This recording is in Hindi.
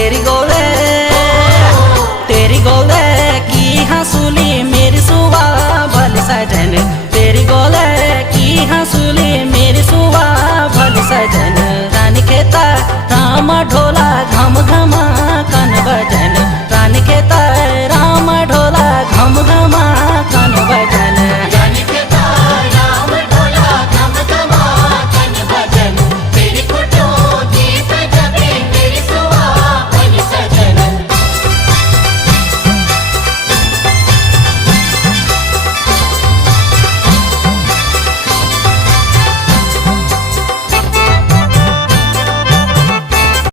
तेरी गोले की हंसुली मेरी सुवा भली सजन, तेरी गोले की हंसुली मेरी सुवा भली सजन। रानी खेता राम ढोला